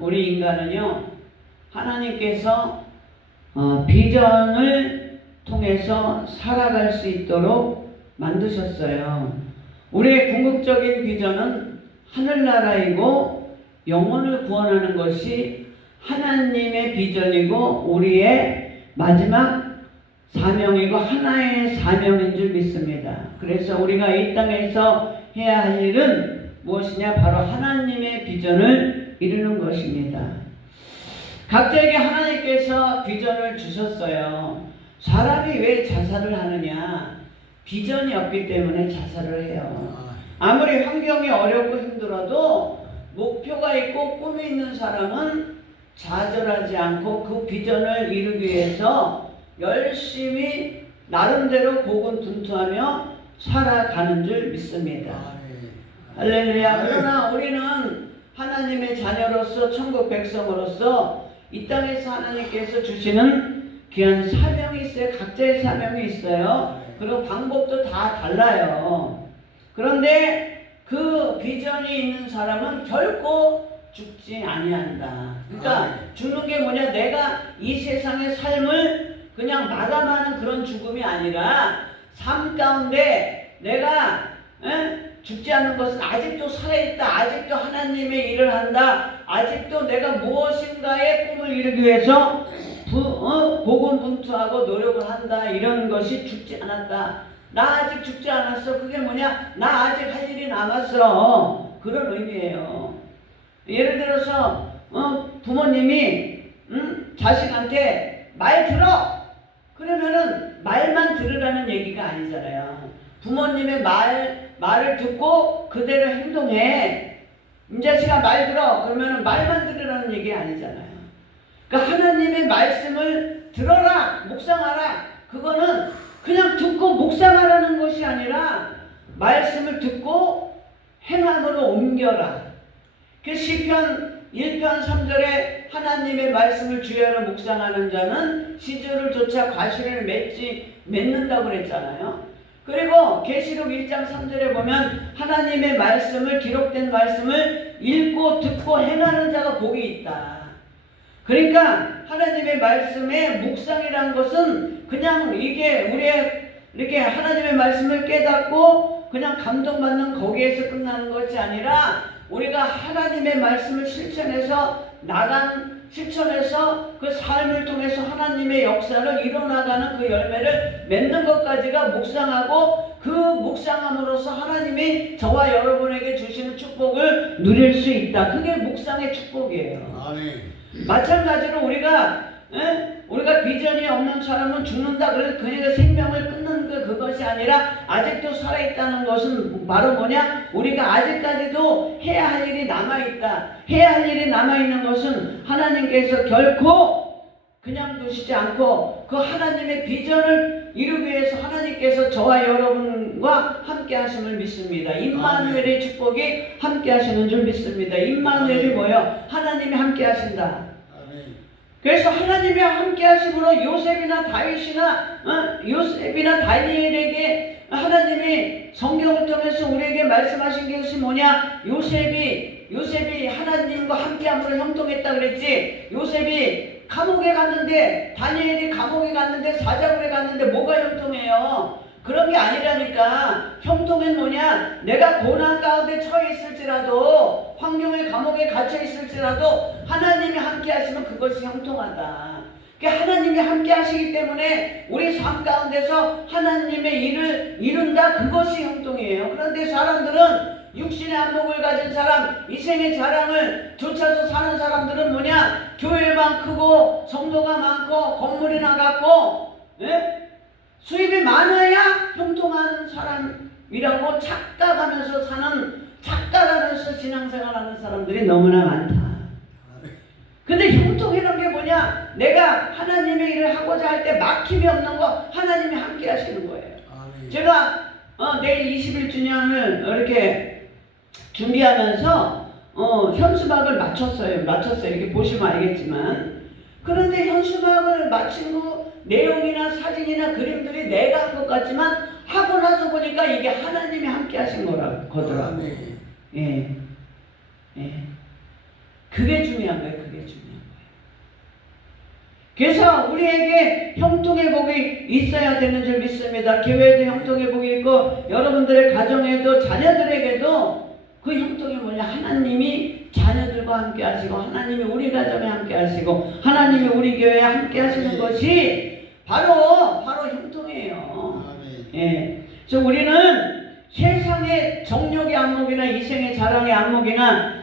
우리 인간은요, 하나님께서 비전을 통해서 살아갈 수 있도록 만드셨어요. 우리의 궁극적인 비전은 하늘나라이고 영혼을 구원하는 것이 하나님의 비전이고 우리의 마지막 사명이고 하나의 사명인 줄 믿습니다. 그래서 우리가 이 땅에서 해야 할 일은 무엇이냐? 바로 하나님의 비전을 이루는 것입니다. 각자에게 하나님께서 비전을 주셨어요. 사람이 왜 자살을 하느냐? 비전이 없기 때문에 자살을 해요. 아무리 환경이 어렵고 힘들어도 목표가 있고 꿈이 있는 사람은 좌절하지 않고 그 비전을 이루기 위해서 열심히 나름대로 고군분투하며 살아가는 줄 믿습니다. 할렐루야. 그러나 우리는 하나님의 자녀로서 천국 백성으로서 이 땅에서 하나님께서 주시는 귀한 사명이 있어요. 각자의 사명이 있어요. 그리고 방법도 다 달라요. 그런데 그 비전이 있는 사람은 결코 죽지 아니한다. 그러니까 죽는 게 뭐냐? 내가 이 세상의 삶을 그냥 마감하는 그런 죽음이 아니라 삶 가운데 내가 죽지 않는 것은 아직도 살아있다. 아직도 하나님의 일을 한다. 아직도 내가 무엇인가의 꿈을 이루기 위해서 고군분투하고 노력을 한다. 이런 것이 죽지 않았다. 나 아직 죽지 않았어. 그게 뭐냐? 나 아직 할 일이 남았어. 그런 의미예요. 예를 들어서 부모님이 자식한테 말 들어. 그러면은 말만 들으라는 얘기가 아니잖아요. 부모님의 말을 듣고 그대로 행동해. 이 자식아 말 들어. 그러면은 말만 들으라는 얘기 아니잖아요. 그러니까 하나님의 말씀을 들어라, 묵상하라. 그거는 그냥 듣고 묵상하라는 것이 아니라 말씀을 듣고 행함으로 옮겨라. 그 시편 1편 3절에 하나님의 말씀을 주야로 묵상하는 자는 시절을 쫓아 과실을 맺는다고 그랬잖아요. 그리고 계시록 1장 3절에 보면 하나님의 말씀을, 기록된 말씀을 읽고 듣고 행하는 자가 복이 있다. 그러니까 하나님의 말씀의 묵상이라는 것은 그냥 이게 우리의 이렇게 하나님의 말씀을 깨닫고 그냥 감동받는 거기에서 끝나는 것이 아니라 우리가 하나님의 말씀을 실천해서 그 삶을 통해서 하나님의 역사를 이뤄나가는 그 열매를 맺는 것까지가 묵상하고 그 묵상함으로써 하나님이 저와 여러분에게 주시는 축복을 누릴 수 있다. 그게 묵상의 축복이에요. 아멘. 마찬가지로 우리가 비전이 없는 사람은 죽는다. 그래서 그녀가 생명을 끊는 그것이 아니라 아직도 살아있다는 것은 바로 뭐냐? 우리가 아직까지도 해야 할 일이 남아있다. 해야 할 일이 남아있는 것은 하나님께서 결코 그냥 두시지 않고 그 하나님의 비전을 이루기 위해서 하나님께서 저와 여러분과 함께 하심을 믿습니다. 임마누엘의 축복이 함께 하시는 줄 믿습니다. 임마누엘이 뭐예요? 하나님이 함께 하신다. 그래서 하나님이 함께 하심으로 요셉이나 다니엘에게 하나님이 성경을 통해서 우리에게 말씀하신 것이 뭐냐? 요셉이 하나님과 함께함으로 형통했다 그랬지. 요셉이 감옥에 갔는데, 다니엘이 감옥에 갔는데, 사자굴에 갔는데 뭐가 형통해요? 그런 게 아니라니까. 형통은 뭐냐? 내가 고난 가운데 처해 있을지라도, 환경의 감옥에 갇혀 있을지라도 하나님이 함께 하시면 그것이 형통하다. 하나님이 함께 하시기 때문에 우리 삶 가운데서 하나님의 일을 이룬다. 그것이 형통이에요. 그런데 사람들은 육신의 안목을 가진 사람, 이생의 자랑을 쫓아서 사는 사람들은 뭐냐? 교회만 크고 성도가 많고 건물이나 갖고 수입이 많아야 형통한 사람이라고 착각하면서 신앙생활하는 사람들이 너무나 많다. 근데 형통이라는 게 뭐냐? 내가 하나님의 일을 하고자 할 때 막힘이 없는 거 하나님이 함께 하시는 거예요. 제가 내일 21주년을 이렇게 준비하면서 현수막을 맞췄어요. 이렇게 보시면 알겠지만. 그런데 현수막을 마친 거 내용이나 사진이나 그림들이 내가 한 것 같지만 하고 나서 보니까 이게 하나님이 함께 하신 거더라고요. 예. 그게 중요한 거예요. 그게 중요한 거예요. 그래서 우리에게 형통의 복이 있어야 되는 줄 믿습니다. 교회에도 형통의 복이 있고 여러분들의 가정에도 자녀들에게도 그 형통이 뭐냐? 하나님이 자녀들과 함께 하시고 하나님이 우리 가정에 함께 하시고 하나님이 우리 교회에 함께 하시는 것이 바로 형통이에요. 예. 그래서 우리는 세상의 정욕의 안목이나 이생의 자랑의 안목이나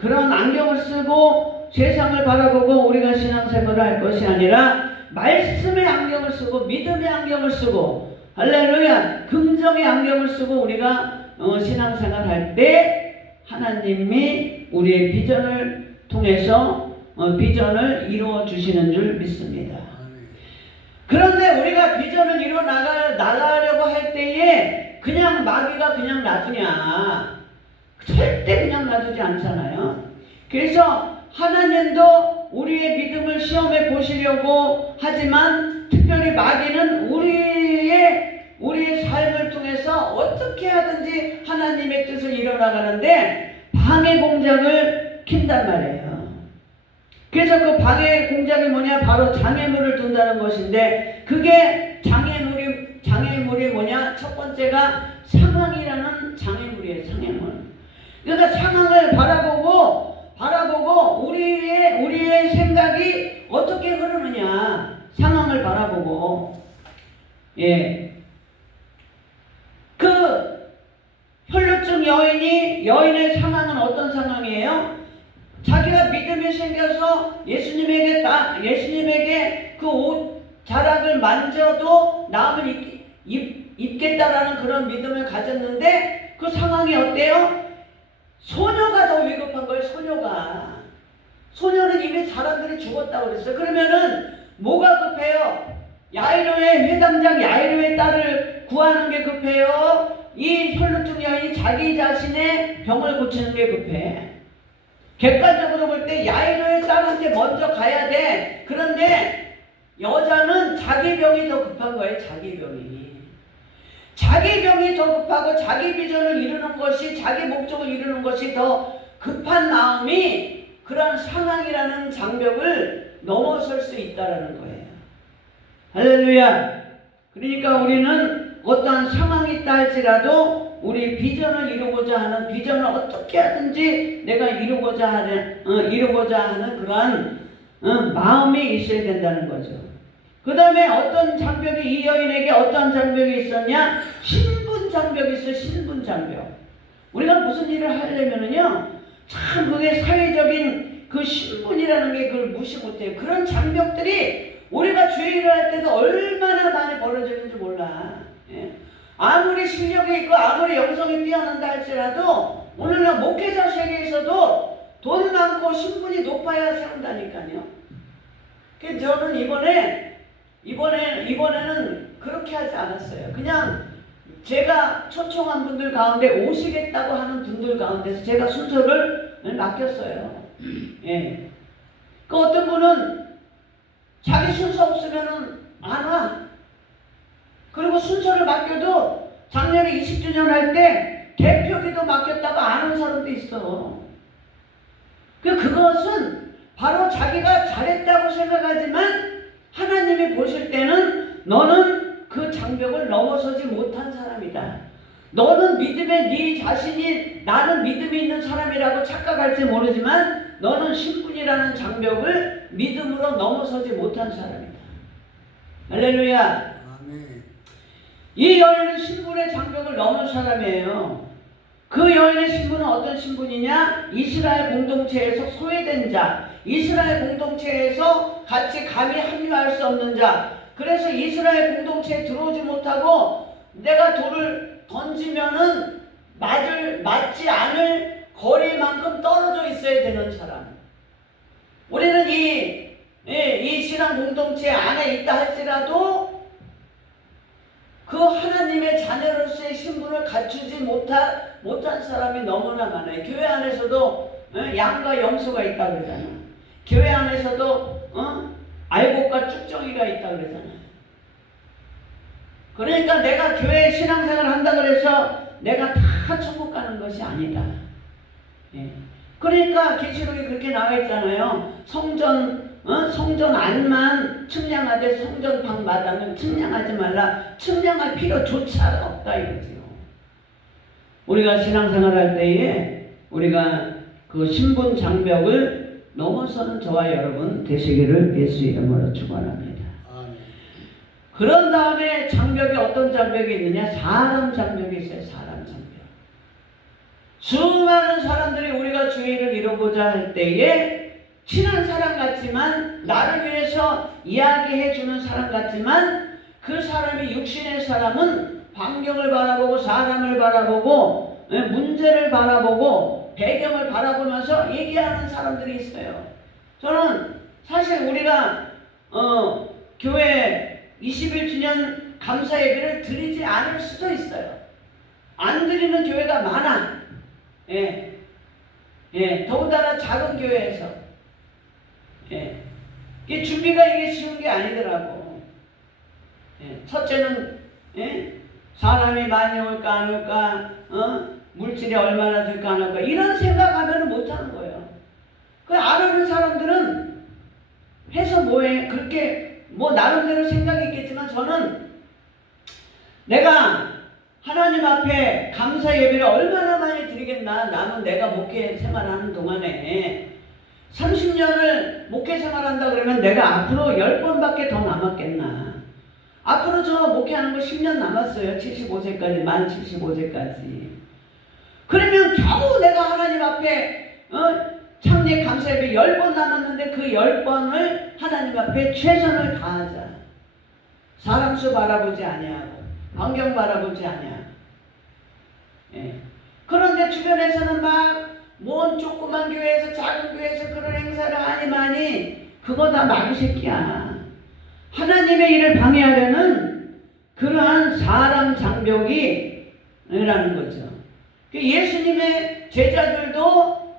그런 안경을 쓰고 세상을 바라보고 우리가 신앙생활을 할 것이 아니라 말씀의 안경을 쓰고 믿음의 안경을 쓰고 할렐루야 긍정의 안경을 쓰고 우리가 신앙생활 할 때 하나님이 우리의 비전을 통해서 비전을 이루어 주시는 줄 믿습니다. 그런데 우리가 비전을 이루어 나가려고 할 때에 그냥 마귀가 그냥 놔두냐? 절대 그냥 놔두지 않잖아요. 그래서 하나님도 우리의 믿음을 시험해 보시려고 하지만 특별히 마귀는 우리의 삶을 통해서 어떻게 하든지 하나님의 뜻을 이뤄나가는데 방해 공작을 킨단 말이에요. 그래서 그 방해 공작이 뭐냐? 바로 장애물을 둔다는 것인데 그게 장애물이 뭐냐? 첫 번째가 상황이라는 장애물이에요. 장애물. 그러니까 상황을 바라보고 우리의 생각이 어떻게 흐르느냐? 상황을 바라보고 그 혈루증 여인의 상황은 어떤 상황이에요? 자기가 믿음이 생겨서 예수님에게 그 옷 자락을 만져도 나음을 입겠다라는 그런 믿음을 가졌는데 그 상황이 어때요? 소녀가 더 위급한 거예요. 소녀는 이미 사람들이 죽었다고 그랬어요. 그러면은 뭐가 급해요? 회당장 야이로의 딸을 구하는 게 급해요? 이 혈루증 여인이 자기 자신의 병을 고치는 게 급해? 객관적으로 볼 때 야이로의 딸한테 먼저 가야 돼. 그런데 여자는 자기 병이 더 급한 거예요. 자기 병이 더 급하고 자기 비전을 이루는 것이 자기 목적을 이루는 것이 더 급한 마음이 그런 상황이라는 장벽을 넘어설 수 있다라는 거예요. 할렐루야. 그러니까 우리는 어떠한 상황이 있다 할지라도 우리 비전을 이루고자 하는 비전을 어떻게 하든지 내가 이루고자 하는 그러한 마음이 있어야 된다는 거죠. 그 다음에 어떤 장벽이 이 여인에게 어떤 장벽이 있었냐? 신분 장벽이 있어요. 신분 장벽. 우리가 무슨 일을 하려면은요 참 그게 사회적인 그 신분이라는 게 그걸 무시 못해요. 그런 장벽들이 우리가 주의를 할 때도 얼마나 많이 벌어지는지 몰라. 아무리 실력이 있고 아무리 영성이 뛰어난다 할지라도 오늘날 목회자 세계에서도 돈 많고 신분이 높아야 산다니까요. 그래서 저는 이번에는 그렇게 하지 않았어요. 그냥 제가 초청한 분들 가운데 오시겠다고 하는 분들 가운데서 제가 순서를 맡겼어요. 그 어떤 분은 자기 순서 없으면은 안 와. 그리고 순서를 맡겨도 작년에 20주년 할 때 대표기도 맡겼다고 안 온 사람도 있어. 그것은 바로 자기가 잘했다고 생각하지만 하나님이 보실 때는 너는 그 장벽을 넘어서지 못한 사람이다. 너는 믿음에 네 자신이 나는 믿음이 있는 사람이라고 착각할지 모르지만 너는 신분이라는 장벽을 믿음으로 넘어서지 못한 사람이다. 할렐루야. 아멘. 이 여인은 신분의 장벽을 넘은 사람이에요. 그 여인의 신분은 어떤 신분이냐? 이스라엘 공동체에서 소외된 자, 이스라엘 공동체에서 같이 감히 합류할 수 없는 자. 그래서 이스라엘 공동체에 들어오지 못하고 내가 돌을 던지면은 맞지 않을 거리만큼 떨어져 있어야 되는 사람. 우리는 이 신앙 공동체 안에 있다 할지라도 그 하나님의 자녀로서의 신분을 갖추지 못한 사람이 너무나 많아요. 교회 안에서도 양과 염소가 있다 그러잖아. 교회 안에서도 알곡과 쭉정이가 있다 그러잖아. 그러니까 내가 교회 신앙생활 한다 그래서 내가 다 천국 가는 것이 아니다. 그러니까 계시록에 그렇게 나와 있잖아요. 성전 안만 측량하되 성전 방 마당은 측량하지 말라. 측량할 필요조차 없다 이거지요. 우리가 신앙생활할 때에 우리가 그 신분 장벽을 넘어서는 저와 여러분 되시기를 예수 이름으로 축원합니다. 그런 다음에 장벽이 어떤 장벽이 있느냐? 사람 장벽이 있어요. 사람 장벽. 수많은 사람들이 우리가 주의를 이루고자 할 때에 친한 사람 같지만, 나를 위해서 이야기해주는 사람 같지만, 그 사람이 육신의 사람은 환경을 바라보고 사람을 바라보고 문제를 바라보고 배경을 바라보면서 얘기하는 사람들이 있어요. 저는 사실 우리가 교회 21주년 감사 예배를 드리지 않을 수도 있어요. 안 드리는 교회가 많아. 더군다나 작은 교회에서. 이게 준비가 이게 쉬운 게 아니더라고. 첫째는 사람이 많이 올까 안 올까, 물질이 얼마나 들까 안 올까, 이런 생각하면 못하는 거예요. 그 안 오는 사람들은 해서 뭐해? 그렇게 뭐 나름대로 생각이 있겠지만, 저는 내가 하나님 앞에 감사 예배를 얼마나 많이 드리겠나. 나는 내가 목회 생활하는 동안에 30년을 목회 생활한다 그러면 내가 앞으로 10번밖에 더 남았겠나. 앞으로 저 목회하는 거 10년 남았어요. 75세까지, 만 75세까지. 그러면 겨우 내가 하나님 앞에 창립 감사예배 10번 남았는데 그 10번을 하나님 앞에 최선을 다하자. 사람 수 바라보지 아니하고 환경 바라보지 아니하고. 그런데 주변에서는 막 뭔 조그만 교회에서 작은 교회에서 그런 행사를 하니만이 그거 다 마귀 새끼야. 하나님의 일을 방해하려는 그러한 사람 장벽이 라는 거죠. 예수님의 제자들도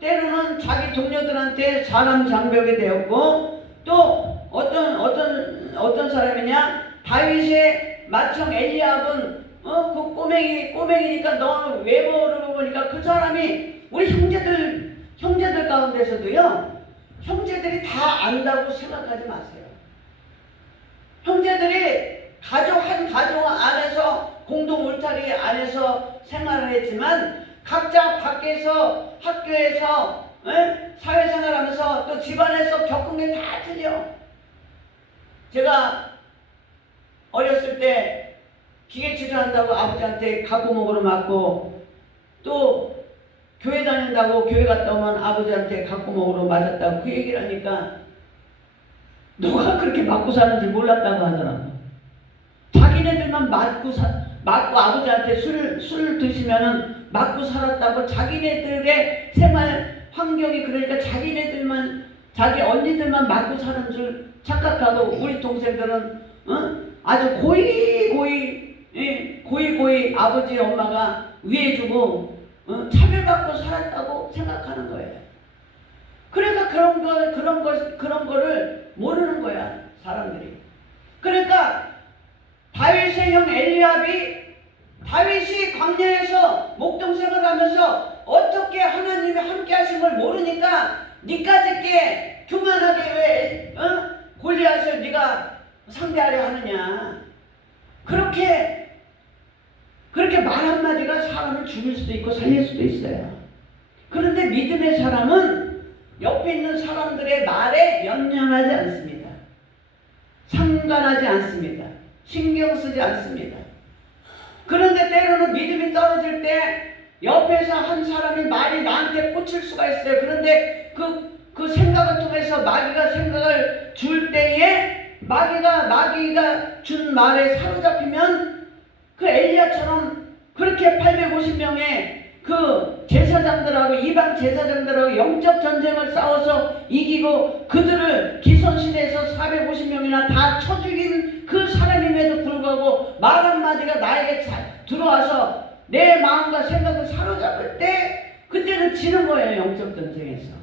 때로는 자기 동료들한테 사람 장벽이 되었고, 또 어떤 사람이냐, 다윗의 맏형 엘리압은 그 꼬맹이니까 너 외모를 보니까 그 사람이 우리 형제들 가운데서도요, 형제들이 다 안다고 생각하지 마세요. 형제들이 한 가족 안에서 공동 울타리 안에서 생활을 했지만 각자 밖에서 학교에서 사회생활하면서 또 집안에서 겪은 게 다 틀려. 제가 어렸을 때 기계치료한다고 아버지한테 각구목으로 맞고, 또 교회 다닌다고 교회 갔다 오면 아버지한테 각구목으로 맞았다고 그 얘기를 하니까 누가 그렇게 맞고 사는지 몰랐다고 하더라고. 자기네들만 맞고 아버지한테 술 드시면은 맞고 살았다고, 자기네들의 생활 환경이 그러니까 자기 언니들만 맞고 사는 줄 착각하고, 우리 동생들은 아주 고이 아버지 엄마가 위해주고 차별받고 살았다고 생각하는 거예요. 그러니까 그런 거를 모르는 거야, 사람들이. 그러니까 다윗의 형 다윗이 광야에서 목동생을 하면서 어떻게 하나님이 함께 하신 걸 모르니까 니까짓게 교만하게 왜 골리앗을 네가 상대하려 하느냐. 그렇게 말 한마디가 사람을 죽일 수도 있고 살릴 수도 있어요. 그런데 믿음의 사람은 옆에 있는 사람들의 말에 연연하지 않습니다. 상관하지 않습니다. 신경 쓰지 않습니다. 그런데 때로는 믿음이 떨어질 때 옆에서 한 사람이 말이 나한테 꽂힐 수가 있어요. 그런데 그 생각을 통해서 마귀가 생각을 줄 때에 마귀가 준 말에 사로잡히면 그 엘리야처럼 그렇게 850명의 그 제사장들하고 이방 제사장들하고 영적 전쟁을 싸워서 이기고 그들을 기선시대에서 450명이나 다 쳐 죽인 그 사람임에도 불구하고 말 한마디가 나에게 들어와서 내 마음과 생각을 사로잡을 때 그때는 지는 거예요, 영적 전쟁에서.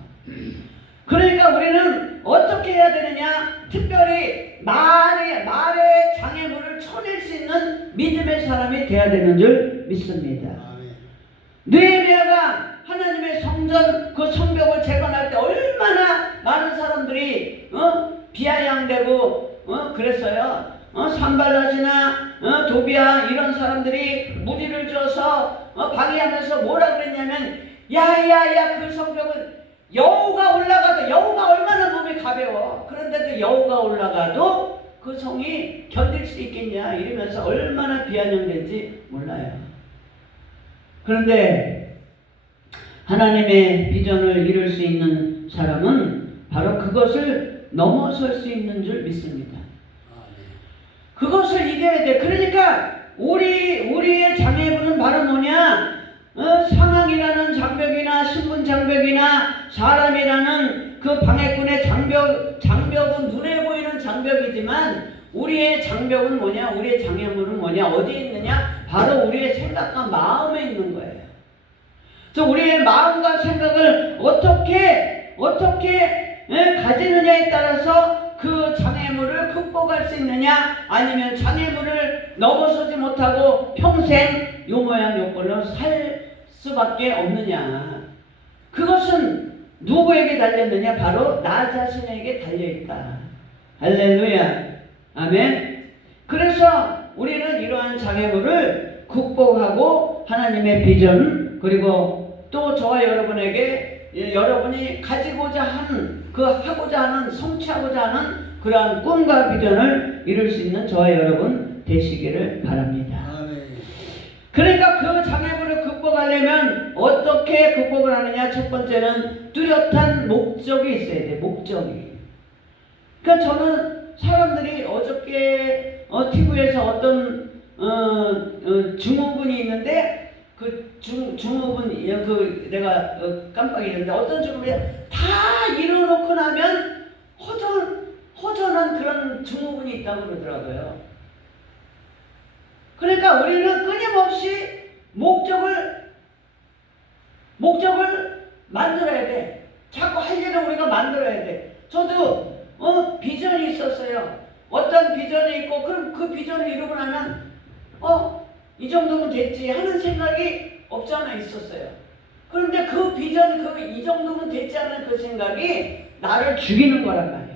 그러니까 우리는 어떻게 해야 되느냐? 특별히 말의 장애물을 쳐낼 수 있는 믿음의 사람이 되어야 되는 줄 믿습니다. 느헤미야가 하나님의 성전 그 성벽을 재건할 때 얼마나 많은 사람들이 비아냥되고 그랬어요. 산발라시나 도비아 이런 사람들이 무리를 줘서 방해하면서 뭐라 그랬냐면, 야야야, 그 성벽은 여우가 올라가도, 여우가 얼마나 몸이 가벼워, 그런데도 여우가 올라가도 그 성이 견딜 수 있겠냐 이러면서 얼마나 비아냥된지 몰라요. 그런데 하나님의 비전을 이룰 수 있는 사람은 바로 그것을 넘어설 수 있는 줄 믿습니다. 그것을 이겨야 돼. 그러니까 우리의 장애물은 바로 뭐냐? 상황이라는 장벽이나 신분 장벽이나 사람이라는 그 방해꾼의 장벽은 눈에 보이는 장벽이지만, 우리의 장벽은 뭐냐? 우리의 장애물은 뭐냐? 어디에 있느냐? 바로 우리의 생각과 마음에 있는 거예요. 그래서 우리의 마음과 생각을 어떻게 가지느냐에 따라서 그 장애물을 극복할 수 있느냐, 아니면 장애물을 넘어서지 못하고 평생 요 모양 요 꼴로 살 수밖에 없느냐. 그것은 누구에게 달렸느냐? 바로 나 자신에게 달려있다. 할렐루야. 아멘. 그래서 우리는 이러한 장애물을 극복하고 하나님의 비전, 그리고 또 저와 여러분에게 여러분이 가지고자 하는, 하고자 하는, 성취하고자 하는 그러한 꿈과 비전을 이룰 수 있는 저와 여러분 되시기를 바랍니다. 그러니까 그 장애물을 극복하려면 어떻게 극복을 하느냐? 첫 번째는 뚜렷한 목적이 있어야 돼. 목적이. 그러니까 저는 사람들이 어저께 TV에서 어떤 증후군이 있는데, 그 증후군 내가 깜빡 잊었는데, 어떤 증후군이 다 이뤄놓고 나면 허전한 그런 증후군이 있다고 그러더라고요. 그러니까 우리는 끊임없이 목적을 만들어야 돼. 자꾸 할 일을 우리가 만들어야 돼. 저도 비전이 있었어요. 어떤 비전이 있고, 그럼 그 비전을 이루고 나면 이 정도면 됐지 하는 생각이 없지 않아 있었어요. 그런데 그 비전, 이 정도면 됐지 않은 그 생각이 나를 죽이는 거란 말이야.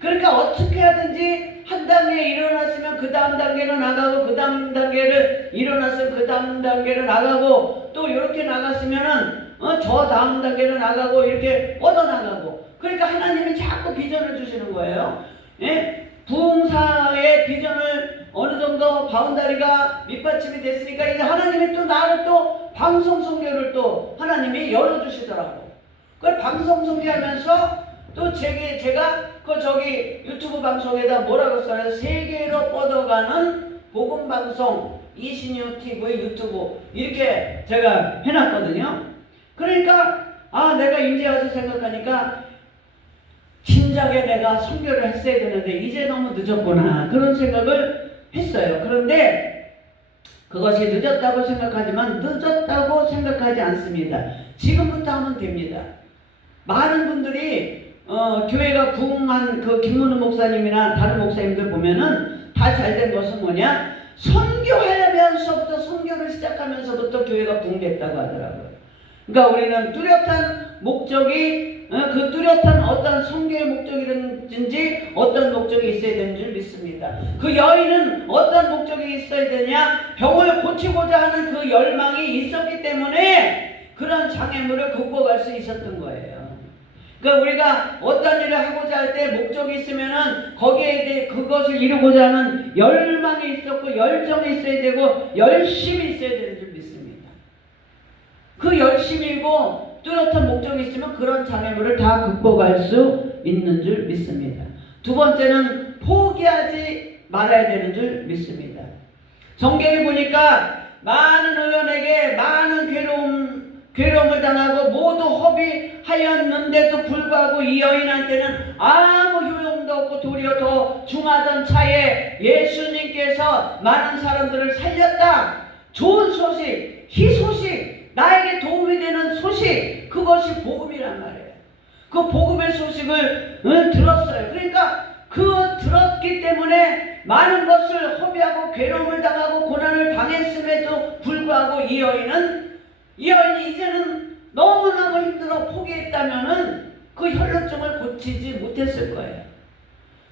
그러니까 어떻게 하든지 한 단계 일어났으면 그 다음 단계로 나가고, 그 다음 단계를 일어났으면 그 다음 단계로 나가고, 또 이렇게 나갔으면은 저 다음 단계로 나가고, 이렇게 뻗어나가고. 그러니까 하나님이 자꾸 비전을 주시는 거예요. 예? 부흥사의 비전을 어느 정도 바운다리가 밑받침이 됐으니까 이제 하나님이 또 나를 또 방송 선교를 또 하나님이 열어주시더라고. 그걸 방송 선교하면서 또 제가 저기 유튜브 방송에다 뭐라고 써요? 세계로 뻗어가는 복음방송 이신유 TV 유튜브 이렇게 제가 해놨거든요. 그러니까 내가 이제 와서 생각하니까 진작에 내가 선교를 했어야 되는데 이제 너무 늦었구나 그런 생각을 했어요. 그런데 그것이 늦었다고 생각하지만 늦었다고 생각하지 않습니다. 지금부터 하면 됩니다. 많은 분들이 교회가 부흥한 그 김문우 목사님이나 다른 목사님들 보면은 다 잘된 것은 뭐냐? 선교하면서부터, 선교를 시작하면서부터 교회가 부흥됐다고 하더라고요. 그러니까 우리는 뚜렷한 목적이, 그 뚜렷한 어떤 선교의 목적이든지 어떤 목적이 있어야 되는 줄 믿습니다. 그 여인은 어떤 목적이 있어야 되냐? 병을 고치고자 하는 그 열망이 있었기 때문에 그런 장애물을 극복할 수 있었던 거예요. 그러니까 우리가 어떤 일을 하고자 할 때 목적이 있으면은 거기에 대해 그것을 이루고자 하는 열망이 있었고 열정이 있어야 되고 열심이 있어야 되는 줄 믿습니다. 그 열심이고 뚜렷한 목적이 있으면 그런 장애물을 다 극복할 수 있는 줄 믿습니다. 두 번째는 포기하지 말아야 되는 줄 믿습니다. 성경에 보니까 많은 의원에게 많은 괴로움을 당하고 모두 허비하였는데도 불구하고 이 여인한테는 아무 효용도 없고 도리어 더 중하던 차에 예수님께서 많은 사람들을 살렸다. 좋은 소식, 희소식, 나에게 도움이 되는 소식, 그것이 복음이란 말이에요. 그 복음의 소식을 들었어요. 그러니까 들었기 때문에 많은 것을 허비하고 괴로움을 당하고 고난을 당했음에도 불구하고 이 여인이 이제는 너무너무 힘들어 포기했다면은 그 혈루증을 고치지 못했을 거예요.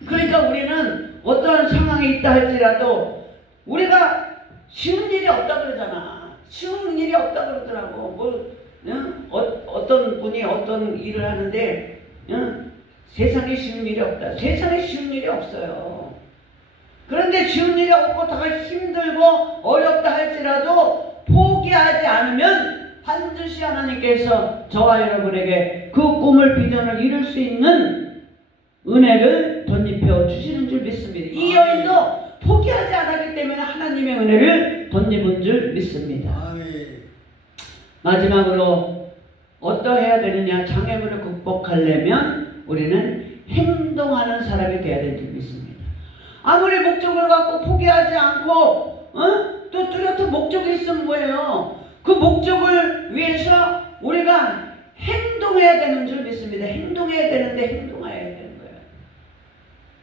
그러니까 우리는 어떠한 상황이 있다 할지라도 우리가 쉬운 일이 없다 그러잖아. 쉬운 일이 없다 그러더라고. 어떤 분이 어떤 일을 하는데 세상에 쉬운 일이 없다. 세상에 쉬운 일이 없어요. 그런데 쉬운 일이 없고 다 힘들고 어렵다 할지라도 포기하지 않으면 반드시 하나님께서 저와 여러분에게 그 꿈을 비전을 이룰 수 있는 은혜를 덧입혀 주시는 줄 믿습니다. 이 여인도 포기하지 않았기 때문에 하나님의 은혜를 덧입은 줄 믿습니다. 마지막으로 어떠해야 되느냐? 장애물을 극복하려면 우리는 행동하는 사람이 되어야 될 줄 믿습니다. 아무리 목적을 갖고 포기하지 않고 또 뚜렷한 목적이 있으면 뭐예요? 그 목적을 위해서 우리가 행동해야 되는 줄 믿습니다. 행동해야 되는데 행동해야 되는 거예요.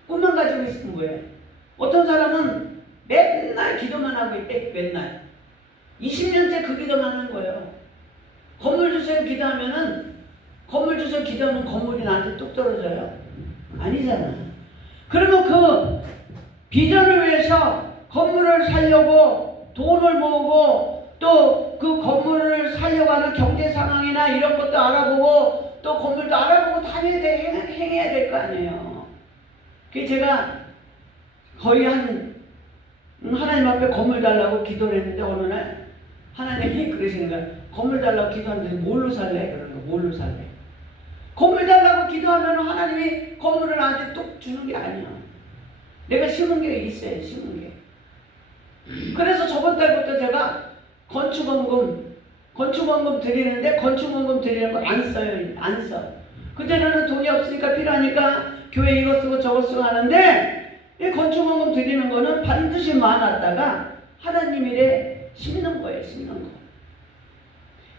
꿈만 가지고 있으면 뭐예요? 어떤 사람은 맨날 기도만 하고 있대. 맨날 20년째 그 기도만 하는 거예요. 건물 주세요 기도하면은 건물 주세요 기도하면 건물이 나한테 뚝 떨어져요? 아니잖아. 그러면 그 비전을 위해서 건물을 살려고 돈을 모으고 또 그 건물을 살려고 하는 경제 상황이나 이런 것도 알아보고 또 건물도 알아보고 다녀야 돼. 행해야 될 거 아니에요. 그게 제가 거의 하나님 앞에 건물 달라고 기도를 했는데 어느 날 하나님이 그러시는 거야. 건물 달라고 기도하는데 뭘로 살래? 그러는 거야. 뭘로 살래? 건물 달라고 기도하면 하나님이 건물을 나한테 뚝 주는 게 아니야. 내가 심은 게 있어요. 심은 게. 그래서 저번 달부터 제가 건축원금 드리는데 건축원금 드리는 거 안 써요. 안 써. 그전에는 돈이 없으니까 필요하니까 교회 이거 쓰고 저거 쓰고 하는데 이 건축원금 드리는 거는 반드시 모아놨다가 하나님 일에 심는 거예요. 심는 거.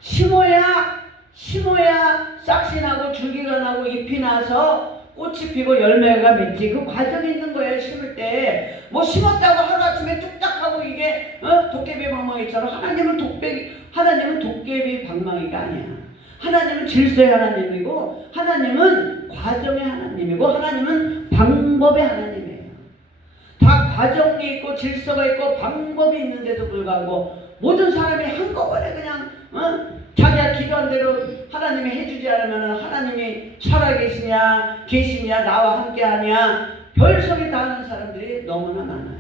심어야 싹이 나고 줄기가 나고 잎이 나서 꽃이 피고 열매가 맺지. 그 과정이 있는 거예요. 심을 때. 뭐 심었다고 하루아침에 뚝딱 하고 이게 도깨비 방망이처럼 하나님은 도깨비 방망이가 아니야. 하나님은 질서의 하나님이고 하나님은 과정의 하나님이고 하나님은 방법의 하나님이에요. 다 과정이 있고 질서가 있고 방법이 있는데도 불구하고 모든 사람이 한꺼번에 그냥 자기가 기도한 대로 하나님이 해주지 않으면 하나님이 살아계시냐 계시냐 나와 함께하냐 별소리 다 하는 사람들이 너무나 많아요.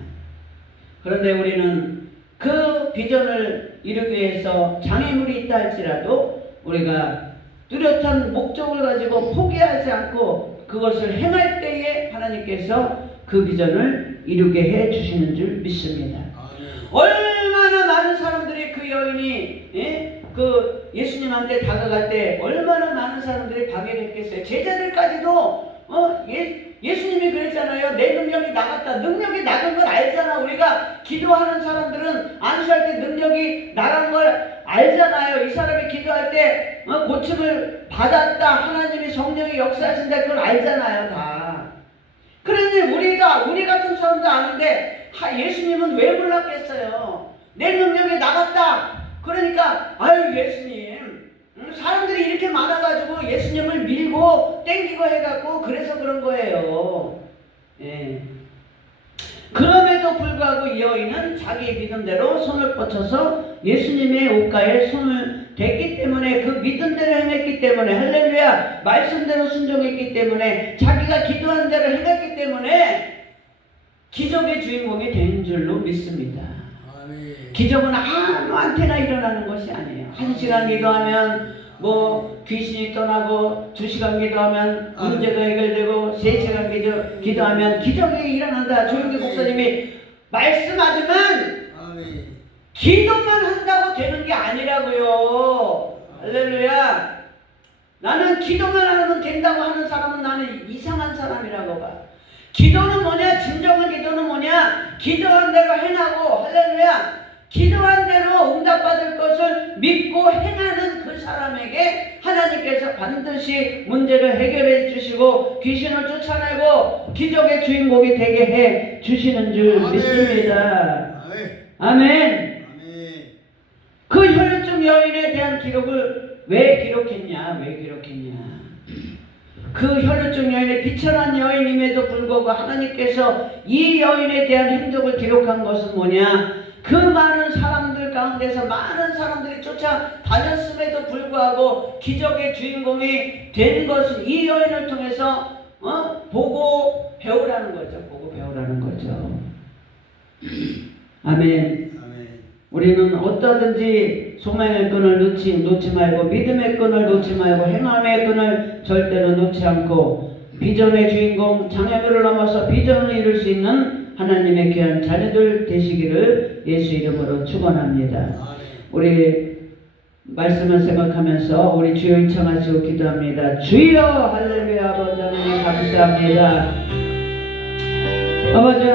그런데 우리는 그 비전을 이루기 위해서 장애물이 있다 할지라도 우리가 뚜렷한 목적을 가지고 포기하지 않고 그것을 행할 때에 하나님께서 그 비전을 이루게 해 주시는 줄 믿습니다. 얼마나 많은 사람들이 그 여인이 그 예수님한테 다가갈 때 얼마나 많은 사람들이 방해했겠어요. 제자들까지도 예수님이 그랬잖아요. 내 능력이 나갔다. 능력이 나간 걸 알잖아. 우리가 기도하는 사람들은 안수할 때 능력이 나간 걸 알잖아요. 이 사람이 기도할 때 고침을 받았다. 하나님이 성령이 역사하신다. 그걸 알잖아요. 다. 그러니 우리 같은 사람도 아는데 예수님은 왜 몰랐겠어요? 내 능력이 나갔다. 그러니까 아유 예수님 사람들이 이렇게 많아가지고 예수님을 밀고 땡기고 해갖고 그래서 그런 거예요. 예. 그럼에도 불구하고 이 여인은 자기 믿음대로 손을 뻗쳐서 예수님의 옷가에 손을 댔기 때문에 그 믿음대로 행했기 때문에 할렐루야 말씀대로 순종했기 때문에 자기가 기도한 대로 행했기 때문에 기적의 주인공이 된 줄로 믿습니다. 기적은 아무한테나 일어나는 것이 아니에요. 1시간 기도하면 뭐 귀신이 떠나고 2시간 기도하면 문제가 해결되고 3시간 기도하면 기적이 일어난다. 조용기 목사님이 말씀하지만 기도만 한다고 되는 게 아니라고요. 할렐루야. 나는 기도만 하면 된다고 하는 사람은 나는 이상한 사람이라고 봐. 기도는 뭐냐? 진정한 기도는 뭐냐? 기도한 대로 행하고 할렐루야. 기도한 대로 응답받을 것을 믿고 행하는 그 사람에게 하나님께서 반드시 문제를 해결해 주시고 귀신을 쫓아내고 기적의 주인공이 되게 해 주시는 줄 믿습니다. 아멘. 그 혈루증 여인에 대한 기록을 왜 기록했냐? 그 혈루증 여인의 비천한 여인임에도 불구하고 하나님께서 이 여인에 대한 행적을 기록한 것은 뭐냐? 그 많은 사람들 가운데서 많은 사람들이 쫓아다녔음에도 불구하고 기적의 주인공이 된 것은 이 여인을 통해서 보고 배우라는 거죠. 아멘. 우리는 어떠든지 소망의 끈을 놓지 말고 믿음의 끈을 놓지 말고 행함의 끈을 절대로 놓지 않고 비전의 주인공 장애물을 넘어서 비전을 이룰 수 있는 하나님의 귀한 자녀들 되시기를 예수 이름으로 축원합니다. 우리 말씀을 생각하면서 우리 주여 인청하시고 기도합니다. 주여 할렐루야. 아버지 하나님 감사합니다. 아버지 하나님